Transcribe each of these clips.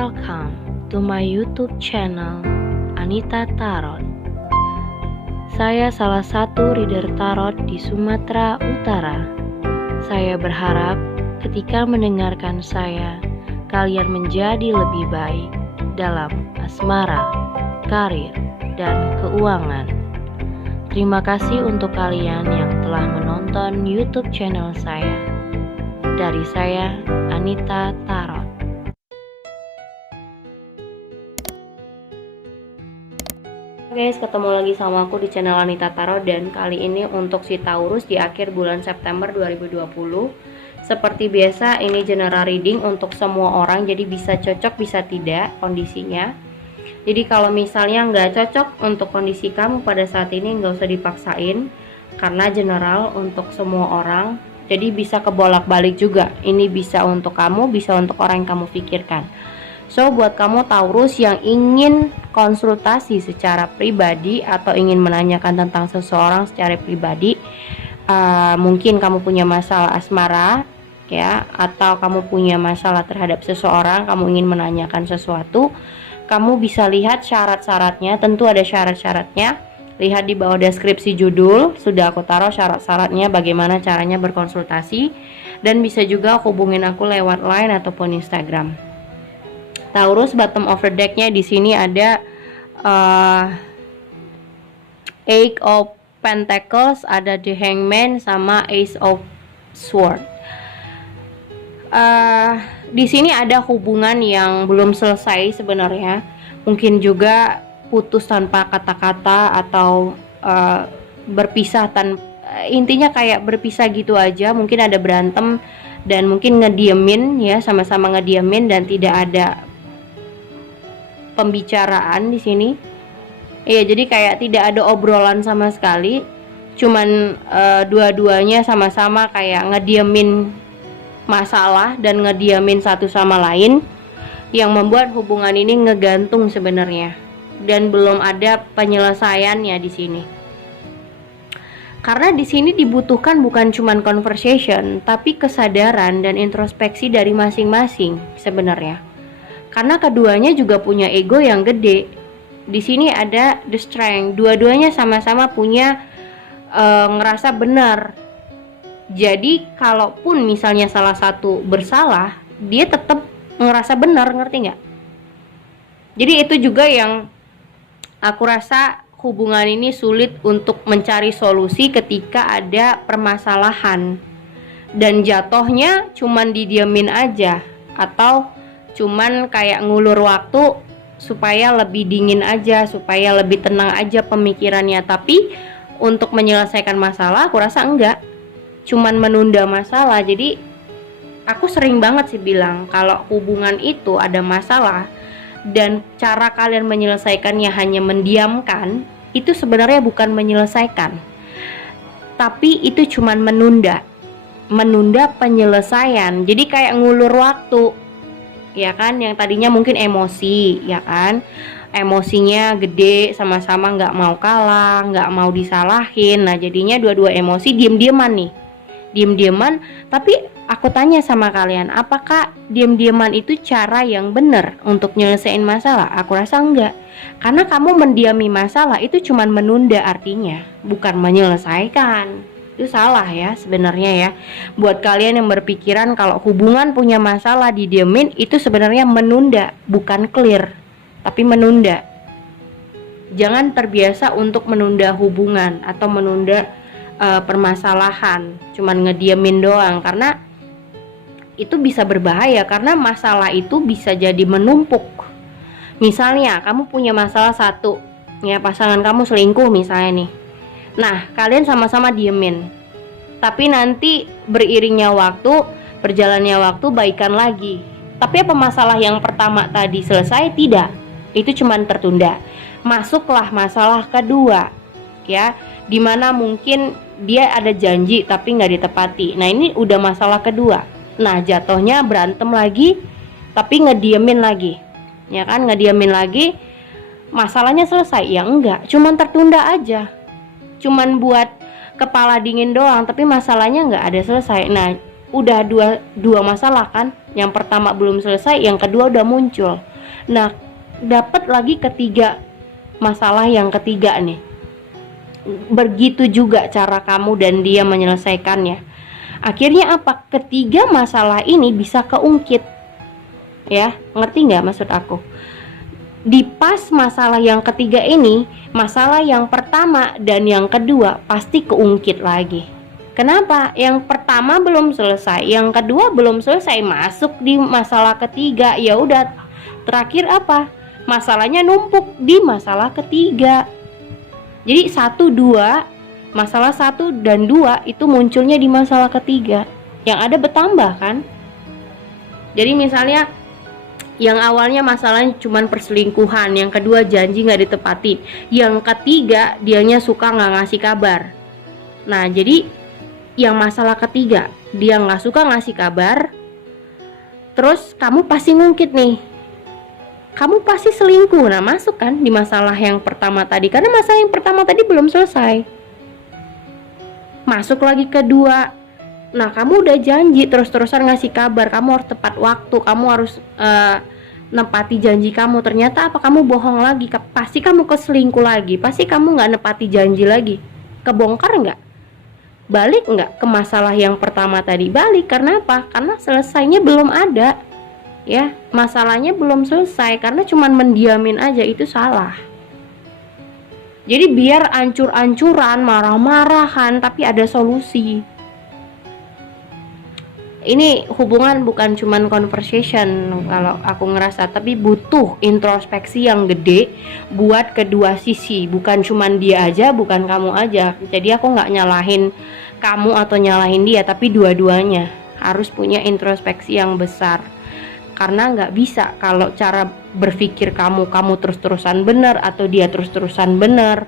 Welcome to my YouTube channel Anita Tarot. Saya salah satu reader tarot di Sumatera Utara. Saya berharap ketika mendengarkan saya, kalian menjadi lebih baik dalam asmara, karir, dan keuangan. Terima kasih untuk kalian yang telah menonton YouTube channel saya. Dari saya, Anita Tarot. Guys, ketemu lagi sama aku di channel Anita Tarot, dan kali ini untuk si Taurus di akhir bulan September 2020. Seperti biasa, ini general reading untuk semua orang, jadi bisa cocok bisa tidak kondisinya. Jadi kalau misalnya nggak cocok untuk kondisi kamu pada saat ini, nggak usah dipaksain, karena general untuk semua orang, jadi bisa kebolak-balik juga. Ini bisa untuk kamu, bisa untuk orang yang kamu pikirkan. So, buat kamu Taurus yang ingin konsultasi secara pribadi atau ingin menanyakan tentang seseorang secara pribadi, mungkin kamu punya masalah asmara, ya, atau kamu punya masalah terhadap seseorang, kamu ingin menanyakan sesuatu, kamu bisa lihat syarat-syaratnya. Tentu ada syarat-syaratnya. Lihat di bawah deskripsi judul, sudah aku taruh syarat-syaratnya, bagaimana caranya berkonsultasi, dan bisa juga hubungin aku lewat line ataupun Instagram. Taurus, bottom of the decknya di sini ada Eight of Pentacles, ada The Hangman, sama Ace of Sword. Di sini ada hubungan yang belum selesai sebenarnya. Mungkin juga putus tanpa kata-kata atau berpisah intinya kayak berpisah gitu aja. Mungkin ada berantem dan mungkin ngediemin, ya, sama-sama ngediemin dan tidak ada pembicaraan di sini. Iya, jadi kayak tidak ada obrolan sama sekali. Cuman dua-duanya sama-sama kayak ngediemin masalah dan ngediemin satu sama lain, yang membuat hubungan ini ngegantung sebenarnya, dan belum ada penyelesaiannya di sini. Karena di sini dibutuhkan bukan cuman conversation, tapi kesadaran dan introspeksi dari masing-masing sebenarnya. Karena keduanya juga punya ego yang gede. Di sini ada the strength. Dua-duanya sama-sama punya ngerasa benar. Jadi kalaupun misalnya salah satu bersalah, dia tetap ngerasa benar, ngerti nggak? Jadi itu juga yang aku rasa hubungan ini sulit untuk mencari solusi ketika ada permasalahan. Dan jatuhnya cuman didiamin aja, atau cuman kayak ngulur waktu supaya lebih dingin aja, supaya lebih tenang aja pemikirannya. Tapi untuk menyelesaikan masalah aku rasa enggak, cuman menunda masalah. Jadi aku sering banget sih bilang kalau hubungan itu ada masalah dan cara kalian menyelesaikannya hanya mendiamkan, itu sebenarnya bukan menyelesaikan, tapi itu cuman menunda penyelesaian. Jadi kayak ngulur waktu, ya kan, yang tadinya mungkin emosi, ya kan, emosinya gede, sama-sama nggak mau kalah, nggak mau disalahin. Nah jadinya dua-dua emosi, diem-dieman. Tapi aku tanya sama kalian, apakah diem-dieman itu cara yang benar untuk nyelesain masalah? Aku rasa enggak, karena kamu mendiami masalah itu cuman menunda, artinya bukan menyelesaikan. Itu salah ya sebenarnya ya. Buat kalian yang berpikiran kalau hubungan punya masalah didiemin, itu sebenarnya menunda, bukan clear, tapi menunda. Jangan terbiasa untuk menunda hubungan atau menunda permasalahan, cuman ngediemin doang, karena itu bisa berbahaya. Karena masalah itu bisa jadi menumpuk. Misalnya kamu punya masalah satu, ya, pasangan kamu selingkuh misalnya nih. Nah, kalian sama-sama diemin. Tapi nanti beriringnya waktu, berjalannya waktu, baikan lagi. Tapi apa masalah yang pertama tadi selesai? Tidak. Itu cuman tertunda. Masuklah masalah kedua, ya, dimana mungkin dia ada janji tapi nggak ditepati. Nah, ini udah masalah kedua. Nah, jatuhnya berantem lagi, tapi ngediemin lagi, ya kan, ngediemin lagi. Masalahnya selesai? Ya enggak, cuman tertunda aja, cuman buat kepala dingin doang, tapi masalahnya nggak ada selesai. Nah, udah dua masalah kan, yang pertama belum selesai, yang kedua udah muncul. Nah, dapat lagi ketiga, masalah yang ketiga nih. Begitu juga cara kamu dan dia menyelesaikannya. Akhirnya apa? Ketiga masalah ini bisa keungkit. Ya, ngerti nggak maksud aku? Di pas masalah yang ketiga ini, masalah yang pertama dan yang kedua pasti keungkit lagi. Kenapa? Yang pertama belum selesai, yang kedua belum selesai, masuk di masalah ketiga. Ya udah, terakhir apa? Masalahnya numpuk di masalah ketiga. Jadi masalah 1 dan 2 itu munculnya di masalah ketiga. Yang ada bertambah kan? Jadi misalnya yang awalnya masalahnya cuma perselingkuhan, yang kedua janji nggak ditepati, yang ketiga dianya suka nggak ngasih kabar. Nah, jadi yang masalah ketiga dia nggak suka ngasih kabar, terus kamu pasti ngungkit nih, kamu pasti selingkuh. Nah, masuk kan di masalah yang pertama tadi, karena masalah yang pertama tadi belum selesai. Masuk lagi kedua. Nah, kamu udah janji terus-terusan ngasih kabar, kamu harus tepat waktu, kamu harus nepati janji kamu. Ternyata apa? Kamu bohong lagi, pasti kamu keselingkuh lagi, pasti kamu nggak nepati janji lagi. Kebongkar nggak? Balik nggak ke masalah yang pertama tadi? Balik. Karena apa? Karena selesainya belum ada. Ya, masalahnya belum selesai, karena cuman mendiamin aja itu salah. Jadi biar ancur-ancuran, marah-marahan, tapi ada solusi. Ini hubungan bukan cuman conversation kalau aku ngerasa, tapi butuh introspeksi yang gede buat kedua sisi, bukan cuman dia aja, bukan kamu aja. Jadi aku nggak nyalahin kamu atau nyalahin dia, tapi dua-duanya harus punya introspeksi yang besar. Karena nggak bisa kalau cara berpikir kamu terus-terusan benar atau dia terus-terusan benar,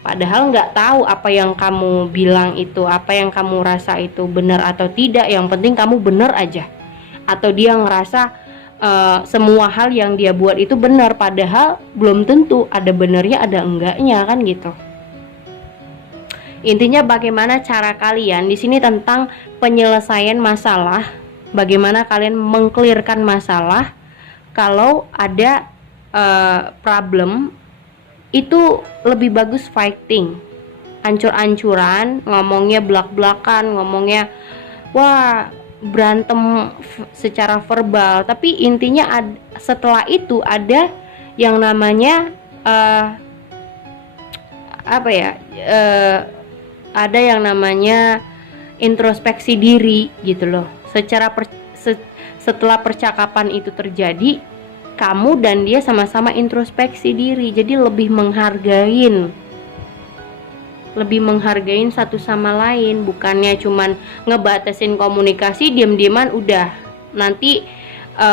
padahal nggak tahu apa yang kamu bilang itu, apa yang kamu rasa itu benar atau tidak. Yang penting kamu benar aja. Atau dia ngerasa semua hal yang dia buat itu benar, padahal belum tentu, ada benarnya ada enggaknya kan gitu. Intinya bagaimana cara kalian di sini tentang penyelesaian masalah, bagaimana kalian mengclearkan masalah. Kalau ada problem, itu lebih bagus fighting, ancur-ancuran, ngomongnya belak-belakan, ngomongnya wah berantem secara verbal. Tapi intinya setelah itu ada yang namanya ada yang namanya introspeksi diri gitu loh. Setelah percakapan itu terjadi, kamu dan dia sama-sama introspeksi diri, jadi lebih menghargain satu sama lain, bukannya cuman ngebatasin komunikasi, diam-diaman udah nanti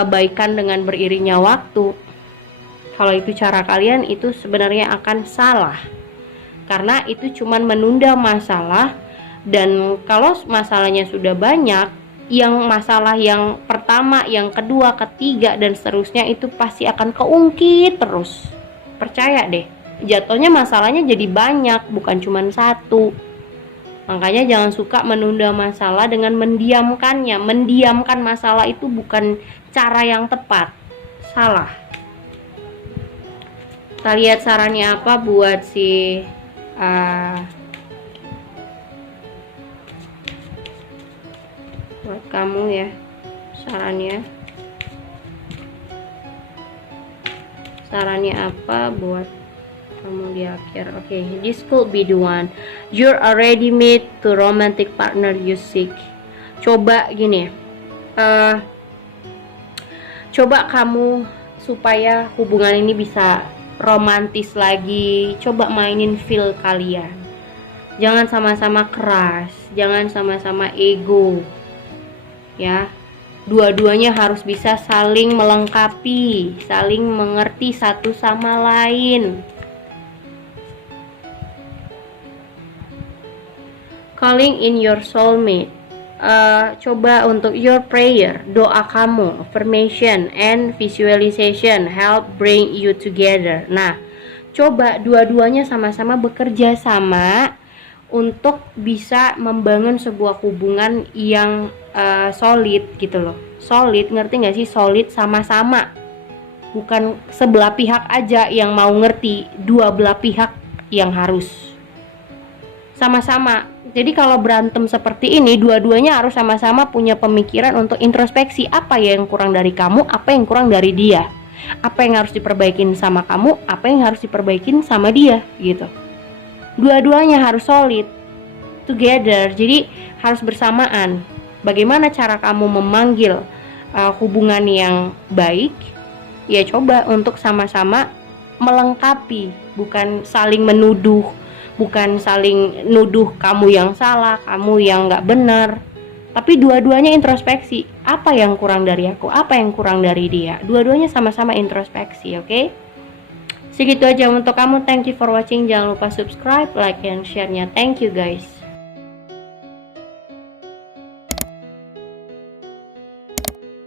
baikan dengan beriringnya waktu. Kalau itu cara kalian, itu sebenarnya akan salah, karena itu cuman menunda masalah. Dan kalau masalahnya sudah banyak, yang masalah yang pertama, yang kedua, ketiga, dan seterusnya itu pasti akan keungkit terus. Percaya deh, jatuhnya masalahnya jadi banyak, bukan cuma satu. Makanya jangan suka menunda masalah dengan mendiamkannya. Mendiamkan masalah itu bukan cara yang tepat, salah. Kita lihat sarannya apa buat si buat kamu ya, sarannya apa buat kamu di akhir. Oke, this could be the one. You're already made to romantic partner you seek. Coba gini, coba kamu supaya hubungan ini bisa romantis lagi, coba mainin feel kalian. Jangan sama-sama keras, jangan sama-sama ego. Ya, dua-duanya harus bisa saling melengkapi, saling mengerti satu sama lain. Calling in your soulmate. Coba untuk your prayer, doa kamu, affirmation and visualization help bring you together. Nah, coba dua-duanya sama-sama bekerja sama untuk bisa membangun sebuah hubungan yang solid gitu loh. Solid, ngerti gak sih? Solid, sama-sama. bukan sebelah pihak aja yang mau ngerti, dua belah pihak yang harus sama-sama. Jadi kalau berantem seperti ini, dua-duanya harus sama-sama punya pemikiran untuk introspeksi, apa yang kurang dari kamu, apa yang kurang dari dia, apa yang harus diperbaikin sama kamu, apa yang harus diperbaikin sama dia gitu. Dua-duanya harus solid together, jadi harus bersamaan. Bagaimana cara kamu memanggil hubungan yang baik? Ya coba untuk sama-sama melengkapi, bukan saling menuduh, bukan saling nuduh kamu yang salah, kamu yang nggak benar, tapi dua-duanya introspeksi, apa yang kurang dari aku, apa yang kurang dari dia, dua-duanya sama-sama introspeksi. Oke? Segitu aja untuk kamu. Thank you for watching. Jangan lupa subscribe, like, and share-nya. Thank you guys.